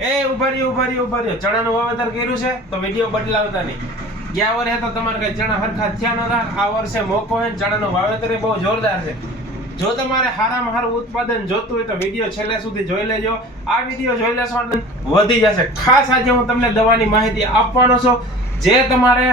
એ ઊભા રહ્યો ઊભા રહ્યો ઊભા રહ્યો. ચણાનું વાવેતર કર્યું છે, તો વીડિયો બદલાવતા નહીં. ગયા વર્ષે તો તમારે કઈ ચણા હરખા થયા નતા આ વર્ષે મોકો ને ચણાનું વાવેતર બહુ જોરદાર છે. જો તમારે સારામાં સારું ઉત્પાદન જોતું હોય તો વીડિયો છેલ્લે સુધી જોઈ લેજો. આ વીડિયો જોઈ લેશો વધી જશે. ખાસ આજે હું તમને દવાની માહિતી આપવાનો છું. જે તમારે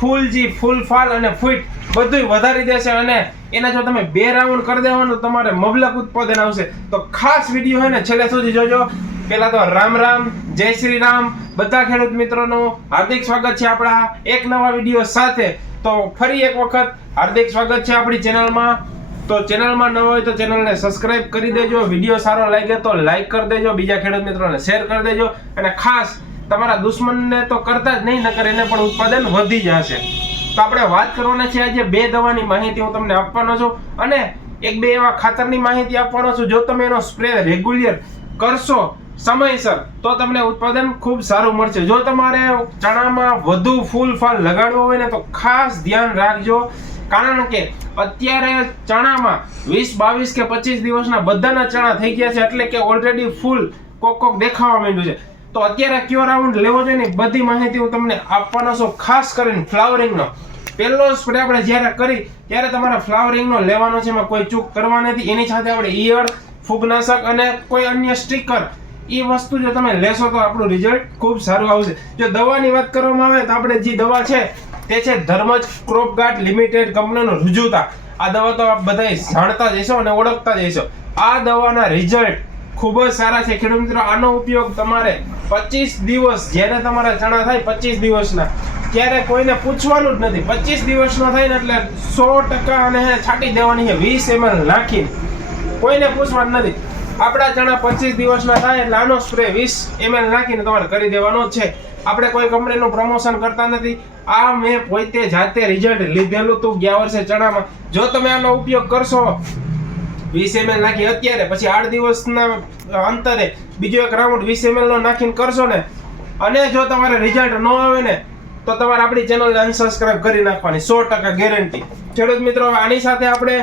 ફૂલજી ફૂલ ફાલ અને ફૂટ બધુંય વધારી દેશે અને એના જો તમે બે રાઉન્ડ કરી દેવાનો તમારે મબલક ઉત્પાદન આવશે. તો ખાસ વીડિયો હોય ને છેલ્લે સુધી જોજો. પેલા તો રામ રામ, જય શ્રી રામ. બધા ખેડૂત મિત્રોનું હાર્દિક સ્વાગત છે આપણા એક નવા વીડિયો સાથે. તો ફરી એક વખત હાર્દિક સ્વાગત છે આપણી ચેનલમાં. તો ચેનલમાં ન હોય તો ચેનલને સબસ્ક્રાઇબ કરી દેજો. વીડિયો સારો લાગે તો લાઈક કરી દેજો. બીજા ખેડૂત મિત્રોને શેર કરી દેજો. અને ખાસ તમારા દુશ્મનને તો કરતા જ નહીં, નકર એને પણ ઉત્પાદન વધી જશે. તો આપણે વાત કરવાના છે આજે બે દવાની માહિતી હું તમને આપવાનો છું અને એક બે એવા ખાતરની માહિતી આપવાનો છું. જો તમે એનો સ્પ્રે રેગ્યુલર કરશો સમયસર તો તમને ઉત્પાદન ખૂબ સારું મળશે. જો તમારે ચણામાં વધુ ફૂલ ફળ લગાડવો હોય ને, તો ખાસ ધ્યાન રાખજો. કારણ કે અત્યારે ચણામાં વીસ, બાવીસ કે પચીસ દિવસના બધાના ચણા થઈ ગયા છે, એટલે કે ઓલરેડી ફૂલ કોક કોક દેખાવા માંડ્યું છે. તો અત્યારે કયો રાઉન્ડ લેવો જોઈએ ને બધી માહિતી હું તમને આપવાનો છું, ખાસ કરીને ફ્લાવરિંગનો. પહેલો સ્પ્રે આપણે જ્યારે કરી, ત્યારે તમારે ફ્લાવરિંગનો લેવાનો છે, એમાં કોઈ ચૂક કરવા નથી. એની સાથે આપણે ઈયળ, ફૂગનાશક અને કોઈ અન્ય સ્ટીકર એ વસ્તુ જો તમે લેશો તો આપણું રિઝલ્ટ ખૂબ સારું આવશે. જો દવાની વાત કરવામાં આવે તો આપણે જે દવા છે, તે છે ધર્મજ ક્રોપગાર્ડ લિમિટેડ કંપનીનું રુજુતા. આ દવા તો આપ બધા જાણતા જઈશો અને ઓળખતા જઈશો આ દવાના રિઝલ્ટ ખૂબ જ સારા છે. ખેડૂત મિત્રો, આનો ઉપયોગ તમારે પચીસ દિવસ જ્યારે તમારા ચણા થાય પચીસ દિવસના. ત્યારે કોઈને પૂછવાનું જ નથી. પચીસ દિવસનો થાય ને એટલે સો ટકા અને છાંટી દેવાની છે. વીસ એમએલ નાખીને. કોઈને પૂછવાનું નથી. આપણા ચણા પચીસ દિવસના થાય એટલે સ્પ્રે વીસ એમએલ નાખીને તમારે કરી દેવાનો છે. આપણે કોઈ કંપનીનું પ્રમોશન કરતા નથી. આ મેં પોતે જાતે રિઝલ્ટ લીધેલું તું ગયા વર્ષે ચણામાં. જો તમે આનો ઉપયોગ કરશો, વીસ એમએલ નાખી અત્યારે, પછી આઠ દિવસના અંતરે બીજો એક રાઉન્ડ વીસ એમએલનો નાખીને કરશો ને, અને જો તમારે રિઝલ્ટ ન આવે ને, તો તમારે આપણી ચેનલને અનસબસ્ક્રાઇબ કરી નાખવાની, સો ટકા ગેરંટી ખેડૂત મિત્રો, આની સાથે આપણે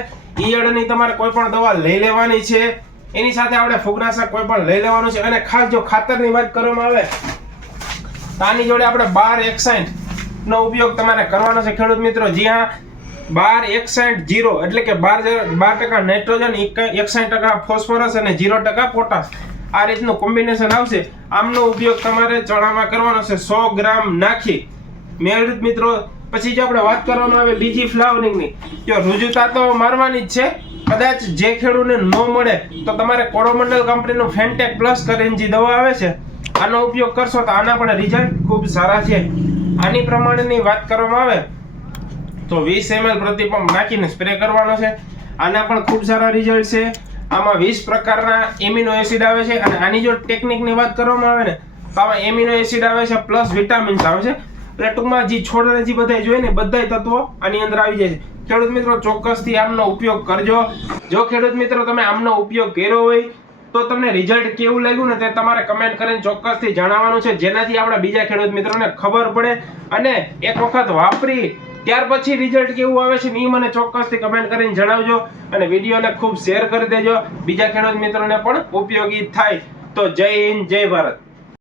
ઈયળની તમારે કોઈ પણ દવા લઈ લેવાની છે. એની સાથે આપણે ફૂગનાશક કોઈ પણ લઈ લેવાનું છે અને ખાસ જો ખાતરની વાત કરવામાં આવે, તો આની જોડે આપણે બાર એકસાઠ નો ઉપયોગ તમારે કરવાનો છે, ખેડૂત મિત્રો. જી હા, બાર એકસાઠ જીરો એટલે કે બાર બાર ટકા નાઇટ્રોજન એકસાઠ ટકા ફોસ્ફરસ અને જીરો ટકા પોટાશ. આ રીતનું કોમ્બિનેશન આવશે. આમનો ઉપયોગ તમારે ચણામાં કરવાનો છે, સો ગ્રામ નાખી. મેળવિત મિત્રો, પછી જો આપણે વાત કરવામાં આવે બીજી ફ્લાવરિંગની જો રુજુતા તો મારવાની જ છે. કદાચ જે ખેડૂતને ન મળે તો તમારે કોરોમંડલ કંપનીનું ફેન્ટેક પ્લસ કરીને જે દવા આવે છે, આનો ઉપયોગ કરશો તો આના પણ રિઝલ્ટ ખૂબ સારા છે. આની પ્રમાણેની વાત કરવામાં આવે તો વીસ એમએલ પ્રતિ પંપ નાખીને સ્પ્રે કરવાનો છે. આના પણ ખૂબ સારા રિઝલ્ટ છે. આમાં વીસ પ્રકારના એમિનો એસિડ આવે છે અને આની જો ટેકનિકની વાત કરવામાં આવે ને, તો આમાં એમિનો એસિડ આવે છે પ્લસ વિટામિન્સ આવે છે. એટલે ટૂંકમાં જે છોડને જે બધા જોઈએ ને, બધાય તત્વો આની અંદર આવી જાય છે. ખેડૂત મિત્રો, ચોક્કસથી આમનો ઉપયોગ કરજો. જો ખેડૂત મિત્રો, તમે આમનો ઉપયોગ કર્યો હોય, તો તમને રિઝલ્ટ કેવું લાગ્યું ને તે તમારે કમેન્ટ કરીને ચોક્કસથી જણાવવાનું છે. જેનાથી આપણા બીજા ખેડૂત મિત્રોને ખબર પડે અને એક વખત વાપરી, ત્યાર પછી રિઝલ્ટ કેવું આવે છે એ મને ચોક્કસથી કમેન્ટ કરીને જણાવજો અને વિડીયોને ખૂબ શેર કરી દેજો. બીજા ખેડૂત મિત્રોને પણ ઉપયોગી થાય. તો જય હિન્દ, જય ભારત.